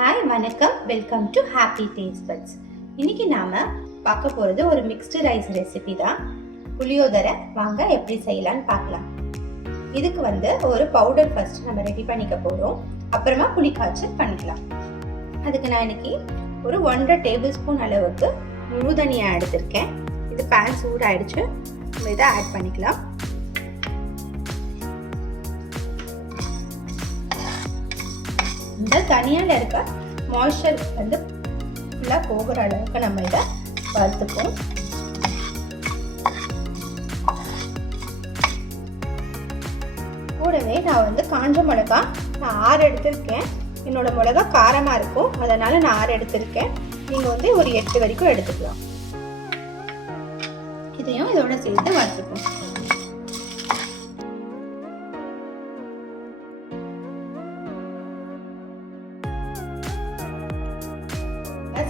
Hi வணக்கம், welcome to happy taste buds. இன்னைக்கு நாம பார்க்க போறது ஒரு மிக்ஸ்டு ரைஸ் ரெசிபி தான். புளியோதரை வாங்க எப்படி செய்யலாம்னு பார்க்கலாம். இதுக்கு ஒரு பவுடர் ஃபர்ஸ்ட் நம்ம ரெடி பண்ணிக்க போறோம். அப்புறமா புளி காய்ச்சல் பண்ணிக்கலாம். அதுக்கு நான் இன்னைக்கு ஒரு 1.5 டேபிள் ஸ்பூன் அளவுக்கு முழு தனியா எடுத்திருக்கேன். இது பேன் சூடாயிடுச்சு, நம்ம இதை ஆட் பண்ணிக்கலாம். இந்த தனியால இருக்க மாய்ஸ்சர் ஃபுல்லா போகிற அளவுக்கு நம்ம இதை வறுத்துப்போம். கூடவே நான் காஞ்ச மிளகா நான் 6 எடுத்திருக்கேன். என்னோட மிளகா காரமா இருக்கும், அதனால நான் 6 எடுத்திருக்கேன். நீங்க ஒரு 8 வரைக்கும் எடுத்துக்கலாம். இதையும் இதோட சேர்த்து வறுத்துப்போம்.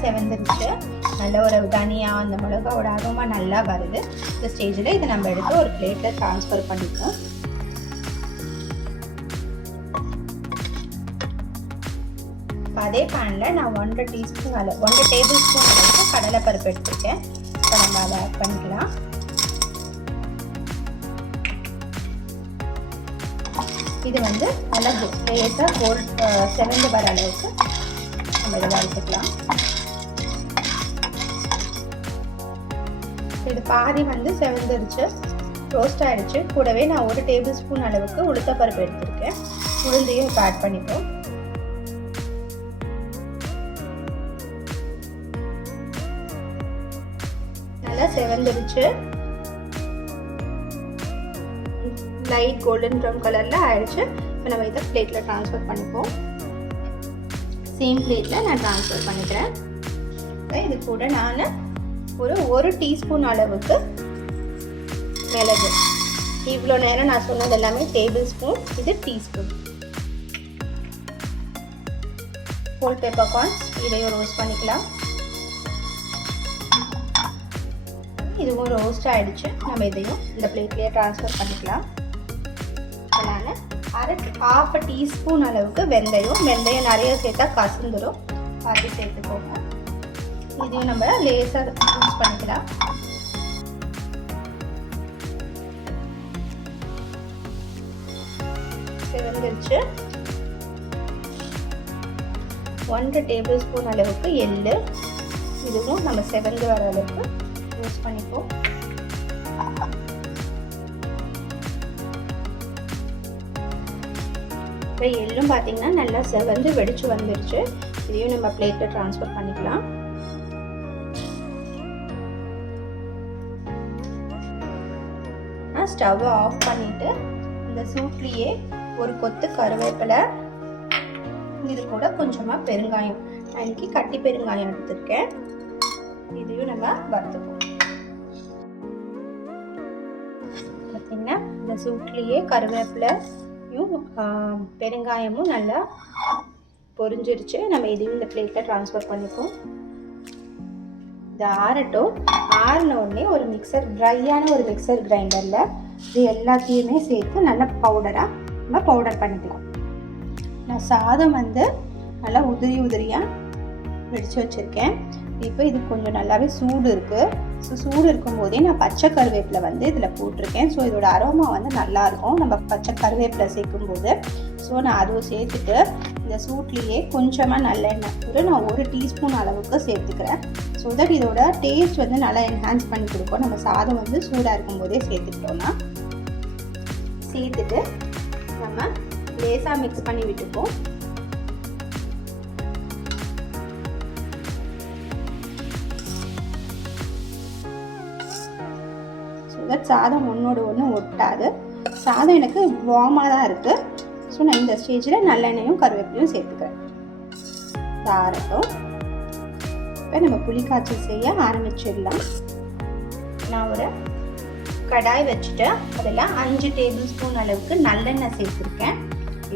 செவந்துருச்சு, நல்ல ஒரு தனியா அந்த மிளகாவோட அரோமா நல்லா வருது. இந்த ஸ்டேஜில் இதை நம்ம எடுத்து ஒரு பிளேட்ல ட்ரான்ஸ்ஃபர் பண்ணிப்போம். அதே பேன்ல நான் 1.5 டீஸ்பூன் 1 டேபிள் ஸ்பூன் அளவுக்கு கடலைப்பருப்பு எடுத்துருக்கேன். இப்போ நம்ம அதை ஆட் பண்ணிக்கலாம். இது நல்லா லேசாக செவந்து வர அளவுக்கு நம்ம இதை வறுத்துக்கலாம். இது பாதி செவந்துருச்சு, ரோஸ்ட் ஆயிடுச்சு. கூடவே நான் 1 டேபிள் ஸ்பூன் அளவுக்கு உளுத்தப்பருப்பு எடுத்திருக்கேன். உளுந்தையும் இப்போ ஆட் பண்ணிப்போம். நல்லா செவந்துருச்சு, லைட் கோல்டன் ப்ரௌன் கலர்ல ஆயிடுச்சு. இப்போ நம்ம இதை பிளேட்ல ட்ரான்ஸ்ஃபர் பண்ணிப்போம். சேம் பிளேட்ல நான் ட்ரான்ஸ்ஃபர் பண்ணிக்கிறேன். இது கூட நான் ஒரு 1 டீஸ்பூன் அளவுக்கு மிளகு, இவ்வளோ நேரம் நான் சொன்னது எல்லாமே டேபிள் ஸ்பூன், இது டீஸ்பூன். ஹோல் பெப்பர் கார்ன்ஸ், இதையும் ரோஸ்ட் பண்ணிக்கலாம். இதுவும் ரோஸ்ட் ஆயிடுச்சு, நம்ம இதையும் இந்த பிளேட்லேயே ட்ரான்ஸ்ஃபர் பண்ணிக்கலாம். நான் 1/2 டீஸ்பூன் அளவுக்கு வெந்தயம் நிறைய சேர்த்தா கசந்துடும், பார்த்து சேர்த்துக்கோங்க. இதையும் நம்ம லேசாக யூஸ் பண்ணிக்கலாம். செவந்துருச்சு. 1 டேபிள் ஸ்பூன் அளவுக்கு எள்ளு, இதுவும் நம்ம செவந்து வர அளவுக்கு யூஸ் பண்ணிப்போம். இப்போ எள்ளும் பார்த்தீங்கன்னா நல்லா செவந்து வெடிச்சு வந்துருச்சு. இதையும் நம்ம பிளேட்ல ட்ரான்ஸ்ஃபர் பண்ணிக்கலாம். ஸ்டவ் ஆஃப் பண்ணிட்டு இந்த சூட்லேயே ஒரு கொத்து கருவேப்பிலை, இது கூட கொஞ்சமா பெருங்காயம், நான் இன்னைக்கு கட்டி பெருங்காயம் எடுத்திருக்கேன். இதையும் நம்ம வறுத்துப்போம். பார்த்தீங்கன்னா இந்த சூட்லேயே கருவேப்பிலையும் பெருங்காயமும் நல்லா பொரிஞ்சிருச்சு. நம்ம இதையும் இந்த பிளேட்ல ட்ரான்ஸ்ஃபர் பண்ணிப்போம். இது ஆறட்டும். ஆறின உடனே ஒரு ட்ரையான ஒரு மிக்சர் கிரைண்டரில் இது எல்லாத்தையுமே சேர்த்து நல்லா பவுடராக நம்ம பவுடர் பண்ணிக்கலாம். நான் சாதம் நல்லா உதிரியாக வெடிச்சு வச்சுருக்கேன். இப்போ இது கொஞ்சம் நல்லாவே சூடு இருக்குது. ஸோ சூடு இருக்கும்போதே நான் பச்சை கருவேப்பிலை இதில் போட்டிருக்கேன். ஸோ இதோட அரோமா நல்லாயிருக்கும் நம்ம பச்சை கருவேப்பிலை சேர்க்கும்போது. ஸோ நான் அதுவும் சேர்த்துட்டு இந்த சூட்லேயே கொஞ்சமாக நல்லெண்ணெய் நான் 1 டீஸ்பூன் அளவுக்கு சேர்த்துக்கிறேன். ஸோ தட் இதோட டேஸ்ட் நல்லா என்ஹான்ஸ் பண்ணி கொடுக்கும். நம்ம சாதம் சூடாக இருக்கும்போதே சேர்த்துக்கிட்டோன்னா சேர்த்துட்டு நம்ம லேசாக மிக்ஸ் பண்ணி விட்டுப்போம். சாதம் ஒன்றோடு ஒன்று ஒட்டாது. சாதம் எனக்கு வார்மாக தான் இருக்குது. ஸோ நான் இந்த ஸ்டேஜில் நல்லெண்ணெயும் கருவேப்பிலையும் சேர்த்துக்கிறேன். ஆறட்டும். இப்போ நம்ம புளி காய்ச்சல் செய்ய ஆரம்பிச்சிடலாம். நான் ஒரு கடாய் வச்சுட்டு அதில் 5 டேபிள் ஸ்பூன் அளவுக்கு நல்லெண்ணெய் சேர்த்துருக்கேன்.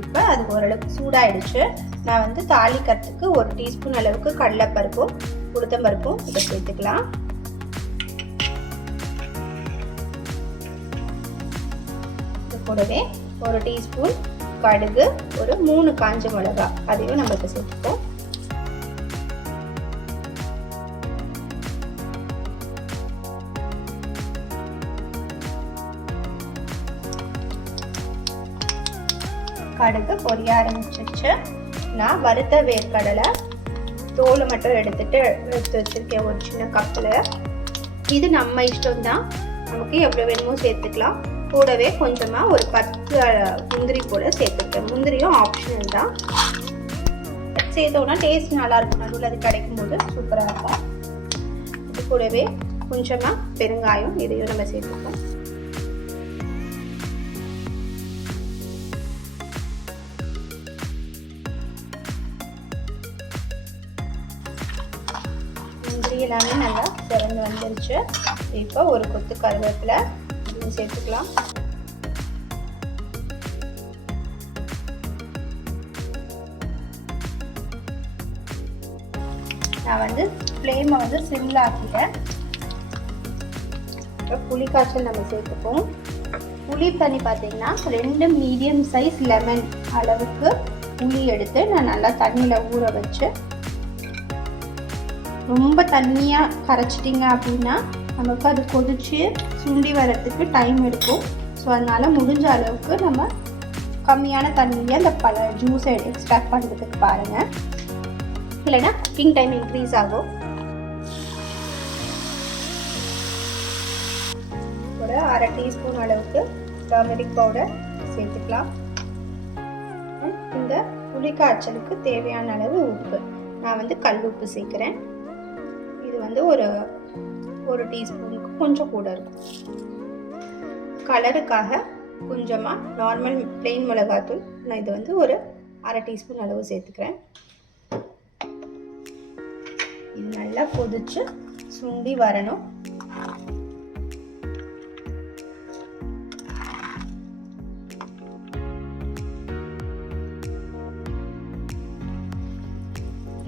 இப்போ அது ஓரளவுக்கு சூடாயிடுச்சு. நான் தாளிக்கிறதுக்கு 1 டீஸ்பூன் அளவுக்கு கடலைப்பருப்பும் உளுத்தம்பருப்பும் இதை சேர்த்துக்கலாம். கூடவே 1 டீஸ்பூன் கடுகு, ஒரு 3 காஞ்ச மிளகாய், அதையும் நம்ம இப்போ சேர்த்துப்போம். கடுகு பொரிய ஆரம்பிச்சிருச்சு. நான் வறுத்த வேர்க்கடலை தோலை மட்டும் எடுத்து வச்சிருக்கேன் ஒரு சின்ன கப்பில். இது நம்ம இஷ்டம்தான், நமக்கு எவ்வளோ வேணுமோ சேர்த்துக்கலாம். கூடவே கொஞ்சமாக ஒரு 10 முந்திரி போல சேர்த்துருக்கேன். முந்திரியும் ஆப்ஷனல் தான், சேர்த்தோன்னா டேஸ்ட் நல்லாயிருக்கும். நடுவில் அது கிடைக்கும் போது சூப்பராக இருக்கும். இது கூடவே கொஞ்சமாக பெருங்காயம், இதையும் நம்ம சேர்த்துப்போம். முந்திரி எல்லாமே நல்லா சிறந்து வந்துருச்சு. இப்போ ஒரு கொத்து கருவேப்பிலை சேர்த்துக்கலாம். நான் ஃப்ளேமை சிம்ல ஆக்கிட்டேன். இப்போ புளி காய்ச்சல் நம்ம சேர்த்துப்போம். புளி தண்ணி பார்த்தீங்கன்னா 2 மீடியம் சைஸ் லெமன் அளவுக்கு புளி எடுத்து நான் நல்லா தண்ணியில் ஊற வச்சு, ரொம்ப தண்ணியாக கரைச்சிட்டிங்க அப்படின்னா நமக்கு அது கொதிச்சு சுண்டி வரத்துக்கு டைம் எடுக்கும். ஸோ அதனால் முடிஞ்ச அளவுக்கு நம்ம கம்மியான தண்ணியை அந்த ஜூஸை எக்ஸ்ட்ராக்ட் பண்ணுறதுக்கு பாருங்கள், இல்லைன்னா குக்கிங் டைம் இன்க்ரீஸ் ஆகும். ஒரு 1/2 டீஸ்பூன் அளவுக்கு டர்மரிக் பவுடர் சேர்த்துக்கலாம். இந்த புளி காய்ச்சலுக்கு தேவையான அளவு உப்பு, நான் கல் உப்பு சேர்க்குறேன். இது ஒரு டீஸ்பூனுக்கு கொஞ்சம் கூட இருக்கும். கலருக்காக கொஞ்சமாக நார்மல் பிளெயின் மிளகாத்தூள் நான் இது ஒரு 1/2 டீஸ்பூன் அளவு சேர்த்துக்கிறேன். இது நல்லா கொதிச்சு சுண்டி வரணும்.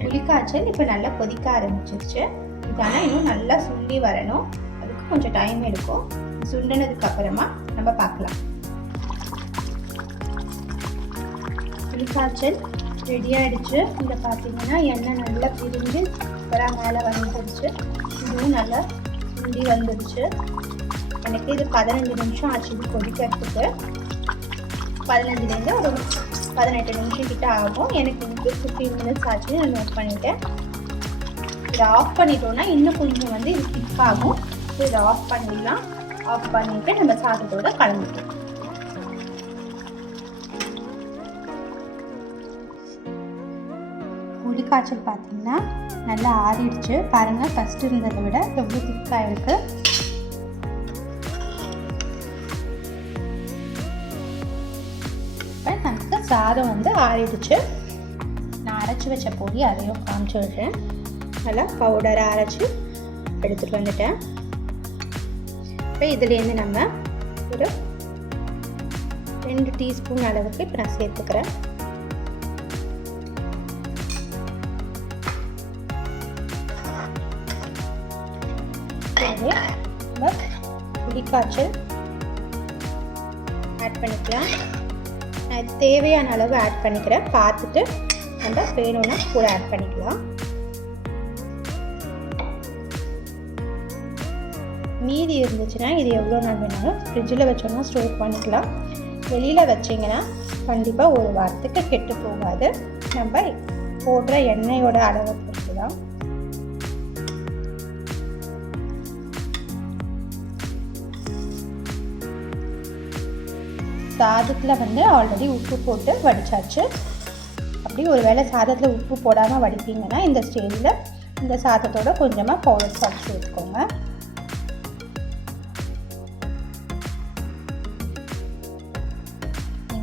புளிக்காய்ச்சல் இப்போ நல்லா கொதிக்க ஆரம்பிச்சிருச்சு. ஆனால் இன்னும் நல்லா சுண்டி வரணும், அதுக்கு கொஞ்சம் டைம் எடுக்கும். சுண்டினதுக்கு அப்புறமா நம்ம பார்க்கலாம். புளிக்காய்ச்சல் ரெடி ஆகிடுச்சு. இதில் பார்த்தீங்கன்னா எண்ணெய் நல்லா பிரிஞ்சு சூப்பராக மேலே வந்துருச்சு. இதுவும் நல்லா சுண்டி வந்துருச்சு. எனக்கு இது 15 நிமிஷம் ஆச்சு இது கொதிக்கிறதுக்கு. 15லேருந்து ஒரு 18 நிமிஷம் கிட்ட ஆகும். எனக்கு இன்னைக்கு 15 மினிட்ஸ் ஆச்சு, நான் நோட் பண்ணிட்டேன். இதை ஆஃப் பண்ணிட்டோம்னா இன்னும் கொஞ்சம் இது திக் ஆகும். இதை ஆஃப் பண்ணிடலாம். ஆஃப் பண்ணிட்டு நம்ம சாதத்தோட கலந்துக்கலாம். புளி காய்ச்சல் பார்த்தீங்கன்னா நல்லா ஆறிடுச்சு. பாருங்கள், ஃபஸ்ட்டு இருந்ததை விட எவ்வளோ திக்காக இருக்குது. நமக்கு சாதம் ஆறிடுச்சு. நான் அரைச்சி வச்ச பொடி அதையும் காமிச்சு விடுறேன். நல்லா பவுடரை அரைச்சி எடுத்துகிட்டு வந்துட்டேன். இப்போ இதுலேருந்து நம்ம ஒரு 2 டீஸ்பூன் அளவுக்கு இப்போ நான் சேர்த்துக்கிறேன். நம்ம புளிக்காய்ச்சல் ஆட் பண்ணிக்கலாம். நான் தேவையான அளவு ஆட் பண்ணிக்கிறேன். பார்த்துட்டு நம்ம வேணும்னா கூட ஆட் பண்ணிக்கலாம். மீதி இருந்துச்சுன்னா இது எவ்வளோ நாள் வேணாலும் ஃப்ரிட்ஜில் வச்சோன்னா ஸ்டோர் பண்ணிக்கலாம். வெளியில் வச்சிங்கன்னா கண்டிப்பாக ஒரு வாரத்துக்கு கெட்டு போகாது. நம்ம போடுற எண்ணெயோட அளவை பொறுத்து தான். சாதத்தில் ஆல்ரெடி உப்பு போட்டு வடித்தாச்சு. அப்படி ஒரு வேளை சாதத்தில் உப்பு போடாமல் வடிப்பீங்கன்னா இந்த ஸ்டேஜில் இந்த சாதத்தோட கொஞ்சமாக பவுடர் சால்ட் சேர்த்துக்கோங்க.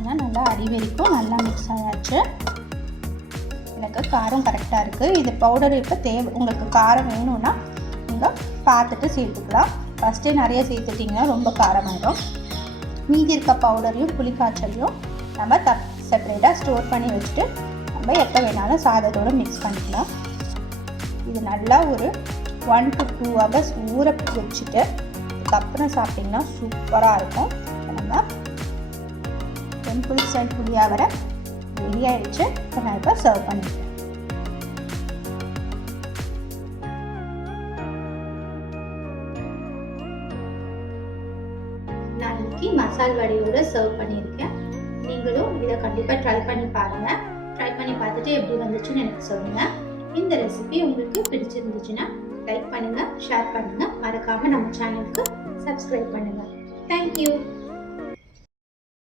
நல்லா அடிவெறிக்கும் நல்லா மிக்ஸ் ஆயாச்சு. எனக்கு காரம் கரெக்டாக இருக்குது. இது பவுடர் இப்போ உங்களுக்கு காரம் வேணும்னா நீங்கள் பார்த்துட்டு சேர்த்துக்கலாம். ஃபஸ்ட்டே நிறைய சேர்த்துட்டிங்கன்னா ரொம்ப காரமாயிடும். மீதி இருக்க பவுடரையும் புளிக்காய்ச்சலையும் நம்ம செப்பரேட்டாக ஸ்டோர் பண்ணி வச்சுட்டு நம்ம எப்போ வேணாலும் சாதத்தோடு மிக்ஸ் பண்ணிக்கலாம். இது நல்லா ஒரு 1 to 2 hours ஊற வச்சுட்டு அதுக்கப்புறம் சாப்பிட்டிங்கன்னா சூப்பராக இருக்கும். நம்ம டெம்பிள் ஸ்டைல் புளியோதரை ரெடி ஆகிடுச்சு. இப்போ நான் இப்போ சர்வ் பண்ணிக்கிறேன். நான் இன்னைக்கு மசால் வடையோடு சர்வ் பண்ணியிருக்கேன். நீங்களும் இதை கண்டிப்பாக ட்ரை பண்ணி பாருங்கள். ட்ரை பண்ணி பார்த்துட்டு எப்படி வந்துச்சுன்னு எனக்கு சொல்லுங்கள். இந்த ரெசிபி உங்களுக்கு பிடிச்சிருந்துச்சுன்னா லைக் பண்ணுங்கள், ஷேர் பண்ணுங்கள், மறக்காமல் நம்ம சேனலுக்கு சப்ஸ்கிரைப் பண்ணுங்கள். தேங்க்யூ.